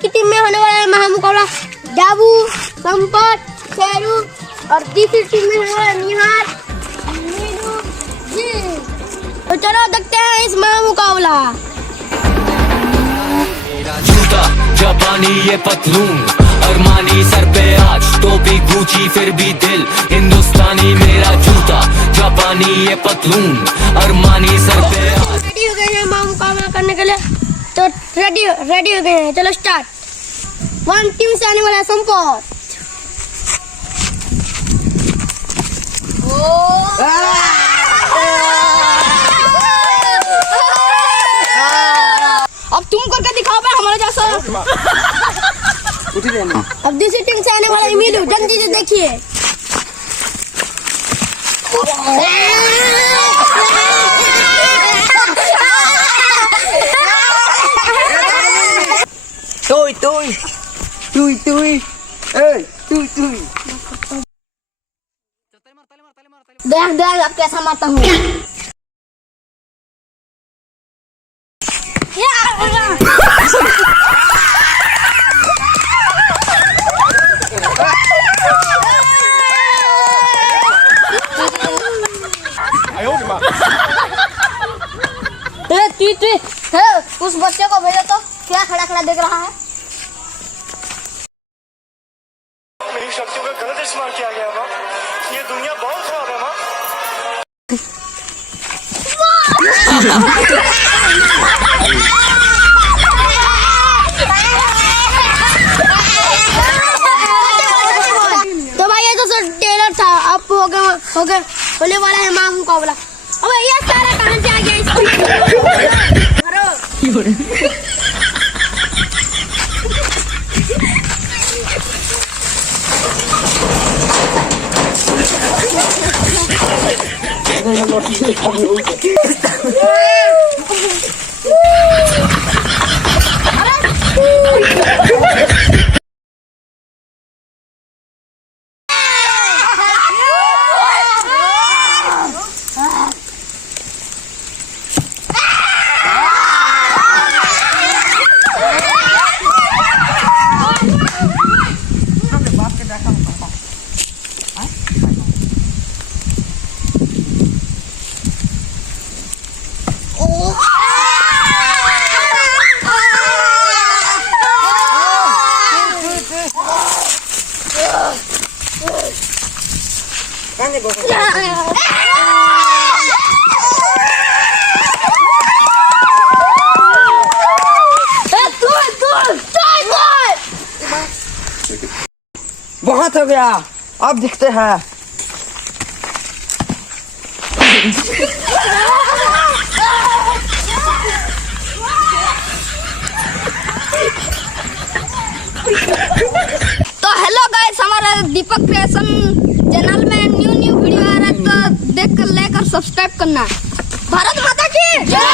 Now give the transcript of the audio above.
की टीम में होने वाला है महामुकाबला डाबू, संपत, शेरू और तीसरी टीम में होने वाला निहार, मीनू, जी। तो चलो देखते हैं इस महामुकाबला। जूता जापानी ये पतलून अरमानी सर पे आज तो भी गुची फिर भी दिल हिंदुस्तानी मेरा जूता जापानी ये पतलून अरमानी सर पे आज। रेडी हो गए हैं महामुकाबला करने के लिए, तो रेडी हो गए हैं, चलो स्टार्ट। 1 टीम से आने वाला है संपत। अब तुम करके दिखाओ भाई हमारे जैसा। अब दूसरी टीम से आने वाला है मीनू, जल्दी से देखिए। देख देख अब कैसा मारता हूँ। उस बच्चे को भेजो तो क्या खड़ा खड़ा देख रहा है। मेरी शक्तियों का गलत इस्तेमाल किया गया माँ। ये दुनिया बहुत खराब है माँ। तो भाई ये तो सर टेलर था, अब हो गया होने वाला है महामुकाबला। अब ये सारा कहां से आ गया इसको? बहुत हो गया, अब दिखते हैं। तो हेलो गाइस, हमारा दीपक क्रिएशन चैनल में न्यू वीडियो आ रहा है, तो देख कर लेकर सब्सक्राइब करना। भारत माता की जय।